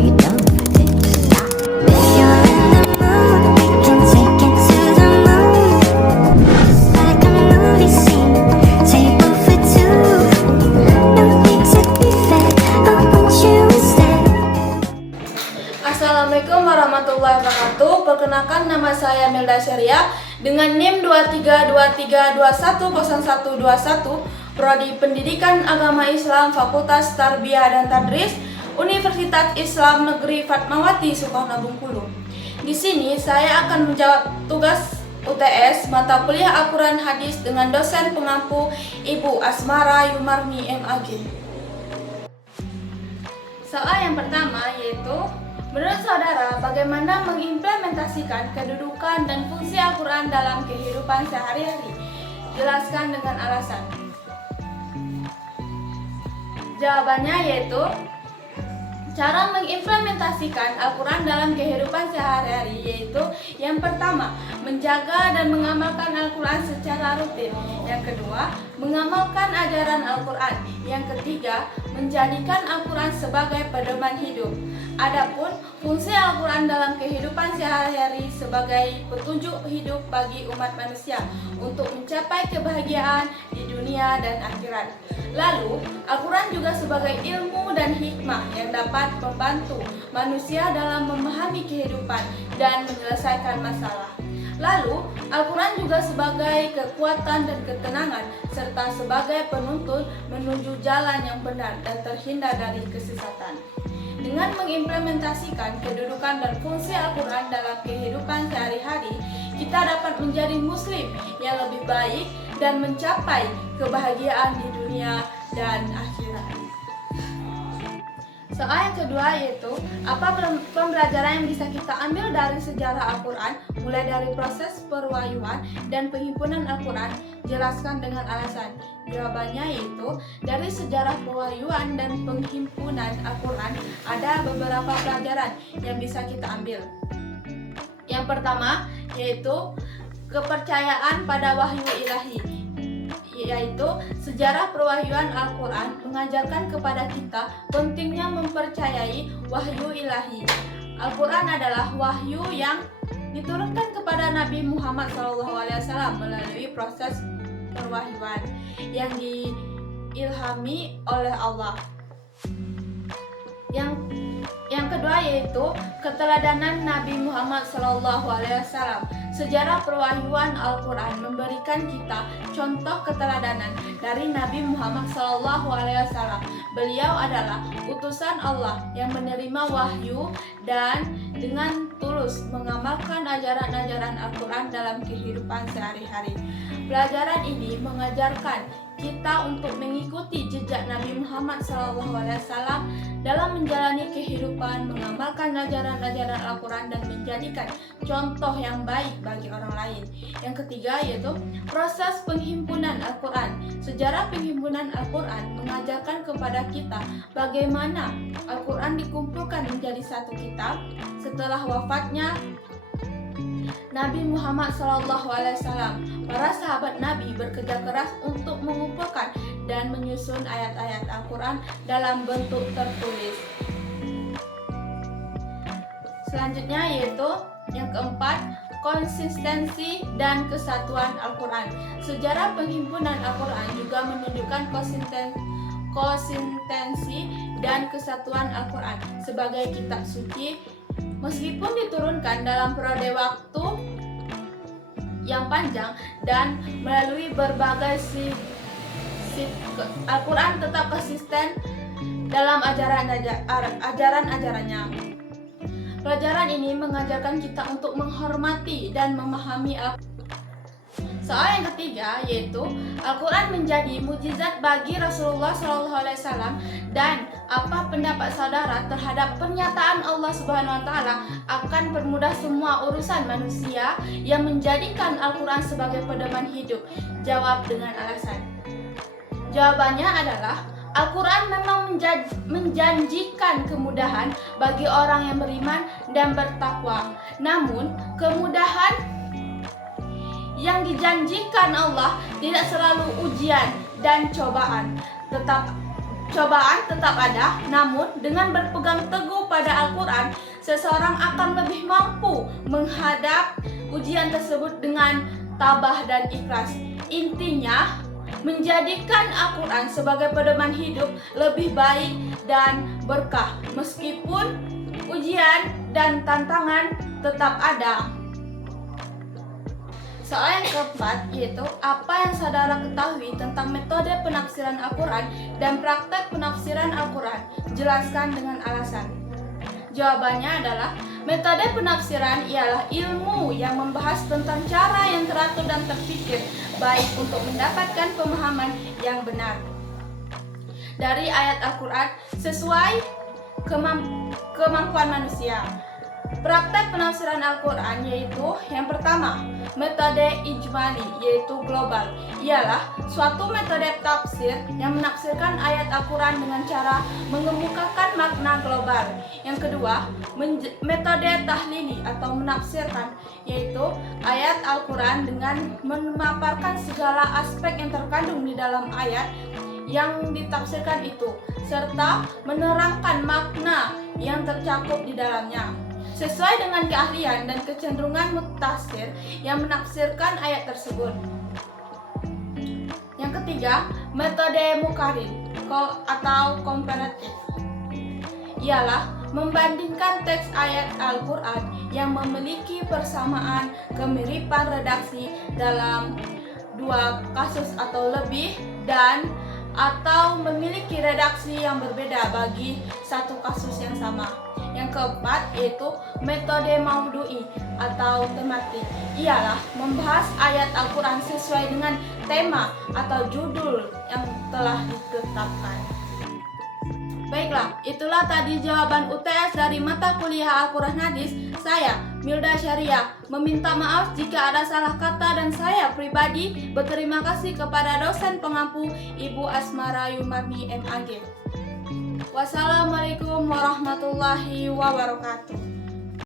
you don't forget to stop. If you're in the mood, we can take it to the moon. Just like a movie scene, table for two. No need to be fed, I want you instead. Assalamualaikum warahmatullahi wabarakatuh. Perkenalkan, nama saya Milda Syariah dengan NIM 2323210121, Prodi Pendidikan Agama Islam, Fakultas Tarbiyah dan Tadris, Universitas Islam Negeri Fatmawati Soekarno Bengkulu. Di sini saya akan menjawab tugas UTS mata kuliah Al-Quran Hadis dengan dosen pengampu Ibu Asmara Yumarni MAG. Soal yang pertama yaitu, menurut saudara, bagaimana mengimplementasikan kedudukan dan fungsi Al-Quran dalam kehidupan sehari-hari? Jelaskan dengan alasan. Jawabannya yaitu, cara mengimplementasikan Al-Quran dalam kehidupan sehari-hari yaitu, yang pertama, menjaga dan mengamalkan Al-Quran secara rutin. Yang kedua, mengamalkan ajaran Al-Quran. Yang ketiga, menjadikan Al-Quran sebagai pedoman hidup. Adapun fungsi Al-Quran dalam kehidupan sehari-hari sebagai petunjuk hidup bagi umat manusia untuk mencapai kebahagiaan di dunia dan akhirat. Lalu, Al-Quran juga sebagai ilmu dan hikmah yang dapat membantu manusia dalam memahami kehidupan dan menyelesaikan masalah. Lalu, Al-Quran juga sebagai kekuatan dan ketenangan serta sebagai penuntun menuju jalan yang benar dan terhindar dari kesesatan. Dengan mengimplementasikan kedudukan dan fungsi Al-Quran dalam kehidupan sehari-hari, kita dapat menjadi muslim yang lebih baik dan mencapai kebahagiaan di dunia dan akhirat. Soal yang kedua yaitu, apa pembelajaran yang bisa kita ambil dari sejarah Al-Quran, mulai dari proses perwahyuan dan penghimpunan Al-Quran? Jelaskan dengan alasan. Jawabannya yaitu, dari sejarah perwahyuan dan penghimpunan Al-Quran ada beberapa pelajaran yang bisa kita ambil. Yang pertama yaitu kepercayaan pada wahyu ilahi, yaitu sejarah perwahyuan Al-Quran mengajarkan kepada kita pentingnya mempercayai wahyu ilahi. Al-Quran adalah wahyu yang diturunkan kepada Nabi Muhammad SAW melalui proses perwahyuan yang diilhami oleh Allah. Yang kedua yaitu keteladanan Nabi Muhammad SAW. Sejarah perwahyuan Al-Quran memberikan kita contoh keteladanan dari Nabi Muhammad SAW. Beliau adalah utusan Allah yang menerima wahyu dan dengan tulus mengamalkan ajaran-ajaran Al-Quran dalam kehidupan sehari-hari. Pelajaran ini mengajarkan kita untuk mengikuti jejak Nabi Muhammad SAW dalam menjalani kehidupan, mengamalkan ajaran-ajaran Al-Quran dan menjadikan contoh yang baik bagi orang lain. Yang ketiga yaitu proses penghimpunan Al-Quran. Sejarah penghimpunan Al-Quran mengajarkan kepada kita bagaimana Al-Quran dikumpulkan menjadi satu kitab setelah wafatnya Nabi Muhammad SAW. Para sahabat Nabi bekerja keras untuk mengumpulkan dan menyusun ayat-ayat Al-Quran dalam bentuk tertulis. Selanjutnya yaitu yang keempat, konsistensi dan kesatuan Al-Quran. Sejarah penghimpunan Al-Quran juga menunjukkan konsistensi dan kesatuan Al-Quran sebagai kitab suci. Meskipun diturunkan dalam periode waktu yang panjang dan melalui berbagai Al-Quran tetap konsisten dalam ajaran-ajarannya. Pelajaran ini mengajarkan kita untuk menghormati dan memahami Al-Quran. Soal yang ketiga yaitu Al-Quran menjadi mukjizat bagi Rasulullah SAW, dan apa pendapat saudara terhadap pernyataan Allah Subhanahu wa Ta'ala akan permudah semua urusan manusia yang menjadikan Al-Quran sebagai pedoman hidup? Jawab dengan alasan. Jawabannya adalah, Al-Quran memang menjanjikan kemudahan bagi orang yang beriman dan bertakwa. Namun, kemudahan yang dijanjikan Allah tidak selalu ujian dan cobaan. Cobaan tetap ada, namun dengan berpegang teguh pada Al-Quran, seseorang akan lebih mampu menghadap ujian tersebut dengan tabah dan ikhlas. Intinya, menjadikan Al-Quran sebagai pedoman hidup lebih baik dan berkah, meskipun ujian dan tantangan tetap ada. Soal yang keempat yaitu apa yang saudara ketahui tentang metode penafsiran Al-Quran dan praktek penafsiran Al-Quran? Jelaskan dengan alasan. Jawabannya adalah metode penafsiran ialah ilmu yang membahas tentang cara yang teratur dan terpikir baik untuk mendapatkan pemahaman yang benar dari ayat Al-Quran sesuai kemampuan manusia. Praktek penafsiran Al-Quran yaitu yang pertama, metode ijmali yaitu global. Ialah suatu metode tafsir yang menafsirkan ayat Al-Quran dengan cara mengemukakan makna global. Yang kedua, metode tahlili atau menafsirkan yaitu ayat Al-Quran dengan memaparkan segala aspek yang terkandung di dalam ayat yang ditafsirkan itu serta menerangkan makna yang tercakup di dalamnya sesuai dengan keahlian dan kecenderungan mutafsir yang menafsirkan ayat tersebut. Yang ketiga, metode muqarrin atau komparatif ialah membandingkan teks ayat Al-Quran yang memiliki persamaan kemiripan redaksi dalam dua kasus atau lebih dan atau memiliki redaksi yang berbeda bagi satu kasus yang sama. Yang keempat yaitu metode maudhu'i atau tematik, ialah membahas ayat Al-Quran sesuai dengan tema atau judul yang telah ditetapkan. Baiklah, itulah tadi jawaban UTS dari mata kuliah Al-Quran Hadis. Saya, Milda Syariah, meminta maaf jika ada salah kata dan saya pribadi berterima kasih kepada dosen pengampu Ibu Asmara Yumarni MAG. Wassalamualaikum warahmatullahi wabarakatuh.